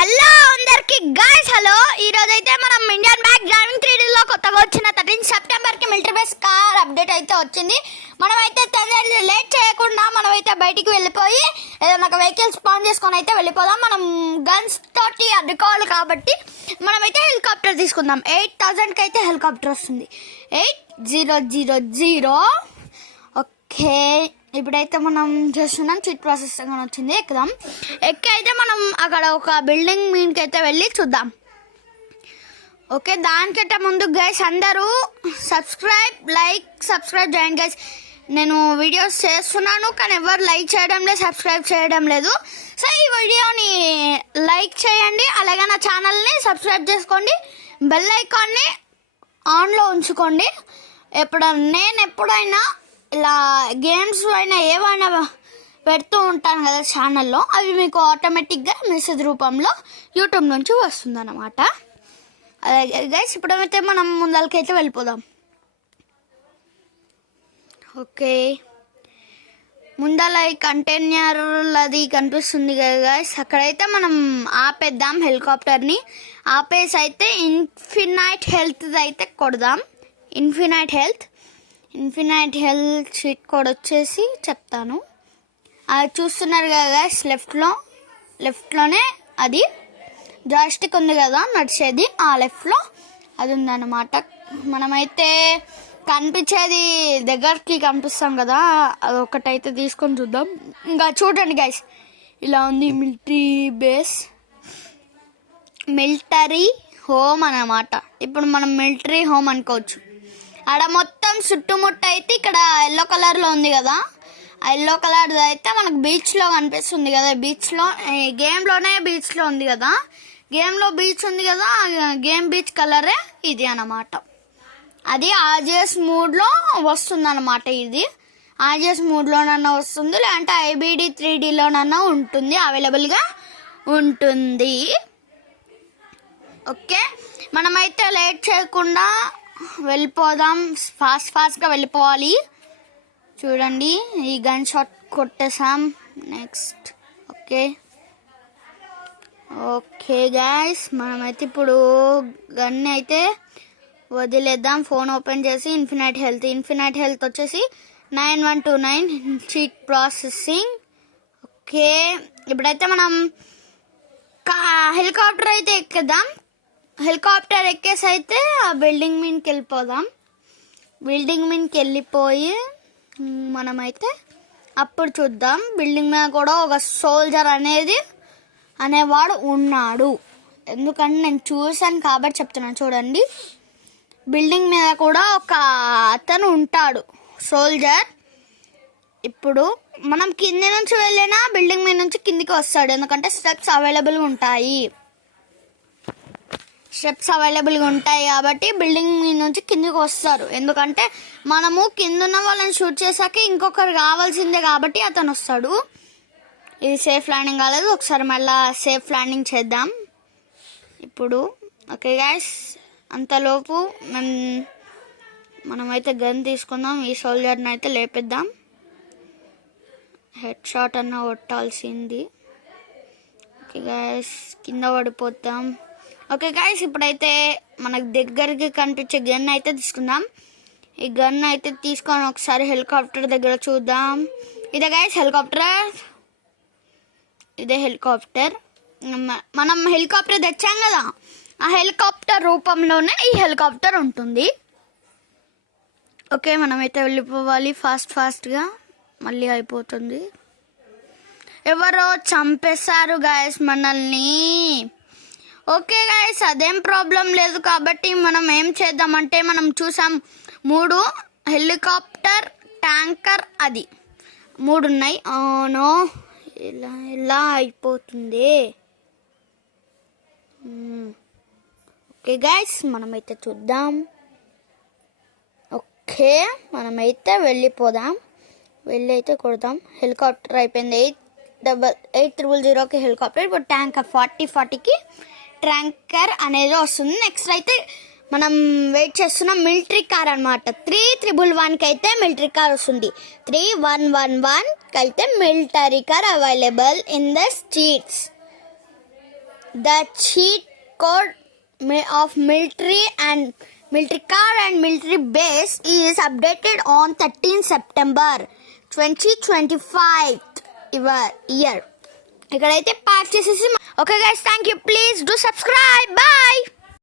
Hello అందరికి guys, hello. ఈరోజు అయితే మనం ఇండియన్ బ్యాగ్ డ్రైవింగ్ 3Dలో కొత్తగా వచ్చిన 13 సెప్టెంబర్కి మిలిటరీ బేస్ కార్ అప్డేట్ అయితే వచ్చింది. మనమైతే లేట్ చేయకుండా మనమైతే బయటికి వెళ్ళిపోయి ఏదైనా ఒక వెహికల్ స్పాన్ చేసుకొని అయితే వెళ్ళిపోదాం. మనం గన్స్ తోటి అడ్డుకోవాలి కాబట్టి మనమైతే హెలికాప్టర్ తీసుకుందాం. 8,000కి అయితే హెలికాప్టర్ వస్తుంది. 8000. ఓకే, ఇప్పుడైతే మనం చేస్తున్నాం. చీట్ ప్రాసెస్ అని వచ్చింది, ఎక్కుదాం. ఎక్కి అయితే మనం అక్కడ ఒక బిల్డింగ్ మీదకి అయితే వెళ్ళి చూద్దాం. ఓకే, దానికంటే ముందు గైస్ అందరూ సబ్స్క్రైబ్ చేయండి గైస్. నేను వీడియోస్ చేస్తున్నాను కానీ ఎవరు లైక్ చేయడం లేదు, సబ్స్క్రైబ్ చేయడం లేదు. సో ఈ వీడియోని లైక్ చేయండి, అలాగే నా ఛానల్ని సబ్స్క్రైబ్ చేసుకోండి, బెల్ ఐకాన్ని ఆన్లో ఉంచుకోండి. నేను ఎప్పుడైనా ఇలా గేమ్స్ అయినా ఏవైనా పెడుతూ ఉంటాను కదా ఛానల్లో, అవి మీకు ఆటోమేటిక్గా మెసేజ్ రూపంలో యూట్యూబ్ నుంచి వస్తుందన్నమాట. అలాగే గైస్, ఇప్పుడైతే మనం ముందరికైతే వెళ్ళిపోదాం. ఓకే, ముందల ఈ కంటైనర్ అది కనిపిస్తుంది కదా గైస్, అక్కడైతే మనం ఆపేద్దాం హెలికాప్టర్ని. ఆపేసి అయితే ఇన్ఫినైట్ హెల్త్ అయితే కొడదాం. ఇన్ఫినైట్ హెల్త్ షీట్ కోడ్ వచ్చేసి చెప్తాను. అది చూస్తున్నారు కదా గైస్, లెఫ్ట్లోనే అది జాస్టిక్ ఉంది కదా నడిచేది, ఆ లెఫ్ట్లో అది ఉందన్నమాట. మనమైతే కనిపించేది దగ్గరికి కనిపిస్తాం కదా, అది ఒకటైతే తీసుకొని చూద్దాం. ఇంకా చూడండి గైస్, ఇలా ఉంది మిలిటరీ హోమ్ అన్నమాట. ఇప్పుడు మనం మిలిటరీ హోమ్ అనుకోవచ్చు. ఆడ మొత్తం చుట్టుముట్టు అయితే ఇక్కడ ఎల్లో కలర్లో ఉంది కదా, ఆ ఎల్లో కలర్ అయితే మనకు బీచ్లో కనిపిస్తుంది కదా. గేమ్లోనే బీచ్లో ఉంది కదా, గేమ్లో బీచ్ ఉంది కదా, గేమ్ బీచ్ కలరే ఇది అన్నమాట. అది ఆర్జిఎస్ మోడ్లో వస్తుంది అన్నమాట. ఇది ఆర్జిఎస్ మోడ్లోనన్నా వస్తుంది, లేదంటే IBD 3Dలోనన్నా ఉంటుంది, అవైలబుల్గా ఉంటుంది. ఓకే, మనమైతే లేట్ చేయకుండా వెళ్ళిపోదాం. ఫాస్ట్గా వెళ్ళిపోవాలి. చూడండి, ఈ గన్ షాట్ కొట్టేసాం. నెక్స్ట్ ఓకే గైస్, మనమైతే ఇప్పుడు గన్ అయితే వదిలేద్దాం. ఫోన్ ఓపెన్ చేసి ఇన్ఫినైట్ హెల్త్ వచ్చేసి 9129 చీట్ ప్రాసెసింగ్. ఓకే, ఇప్పుడైతే మనం హెలికాప్టర్ అయితే ఎక్కేద్దాం. హెలికాప్టర్ ఎక్కేసి అయితే ఆ బిల్డింగ్ మీదకి వెళ్ళిపోదాం. బిల్డింగ్ మీదకి వెళ్ళిపోయి మనమైతే అప్పుడు చూద్దాం. బిల్డింగ్ మీద కూడా ఒక సోల్జర్ అనేవాడు ఉన్నాడు. ఎందుకంటే నేను చూశాను కాబట్టి చెప్తున్నాను. చూడండి, బిల్డింగ్ మీద కూడా ఒక అతను ఉంటాడు, సోల్జర్. ఇప్పుడు మనం కింది నుంచి వెళ్ళినా బిల్డింగ్ మీద నుంచి కిందికి వస్తాడు, ఎందుకంటే స్టెప్స్ అవైలబుల్గా ఉంటాయి కాబట్టి బిల్డింగ్ మీద నుంచి కిందికి వస్తారు. ఎందుకంటే మనము కింద ఉన్న వాళ్ళని షూట్ చేశాక ఇంకొకరు కావాల్సిందే కాబట్టి అతను వస్తాడు. ఇది సేఫ్ ల్యాండింగ్ కాలేదు, ఒకసారి మళ్ళీ సేఫ్ ల్యాండింగ్ చేద్దాం ఇప్పుడు. ఓకే గైస్, అంతలోపు మనమైతే గన్ తీసుకుందాం. ఈ సోల్జర్ని అయితే లేపేద్దాం. హెడ్ షాట్ అన్న కొట్టాల్సింది. ఓకే గైస్, కింద పడిపోతాం. ఓకే గైస్, ఇప్పుడైతే మనకు దగ్గరికి కనిపించే గన్ అయితే తీసుకుందాం. ఈ గన్ అయితే తీసుకొని ఒకసారి హెలికాప్టర్ దగ్గర చూద్దాం. ఇదే గైస్ హెలికాప్టర్. మనం హెలికాప్టర్ తెచ్చాం కదా, ఆ హెలికాప్టర్ రూపంలోనే ఈ హెలికాప్టర్ ఉంటుంది. ఓకే, మనమైతే వెళ్ళిపోవాలి ఫాస్ట్గా, మళ్ళీ అయిపోతుంది. ఎవరో చంపేశారు గైస్ మనల్ని. ఓకే గైస్, అదేం ప్రాబ్లం లేదు కాబట్టి మనం ఏం చేద్దామంటే, మనం చూసాం 3 హెలికాప్టర్, ట్యాంకర్, అది 3 ఉన్నాయి. అవును, ఇలా అయిపోతుంది. ఓకే గైస్, మనమైతే చూద్దాం. ఓకే, మనమైతే వెళ్ళిపోదాం. వెళ్ళి అయితే కొడదాం. హెలికాప్టర్ అయిపోయింది. 8000కి హెలికాప్టర్. ఇప్పుడు ట్యాంకర్ 40కి ట్యాంకర్ అనేది వస్తుంది. నెక్స్ట్ అయితే మనం వెయిట్ చేస్తున్నాం మిలిటరీ కార్ అనమాట. 3111కి అయితే మిలిటరీ కార్ వస్తుంది. 3111కి అయితే military car available in the streets. The cheat code of military car and military base is updated on 13 September 2025 year. ఇక్కడైతే ప్యాక్ చేసేసి okay guys, thank you, please do subscribe, bye.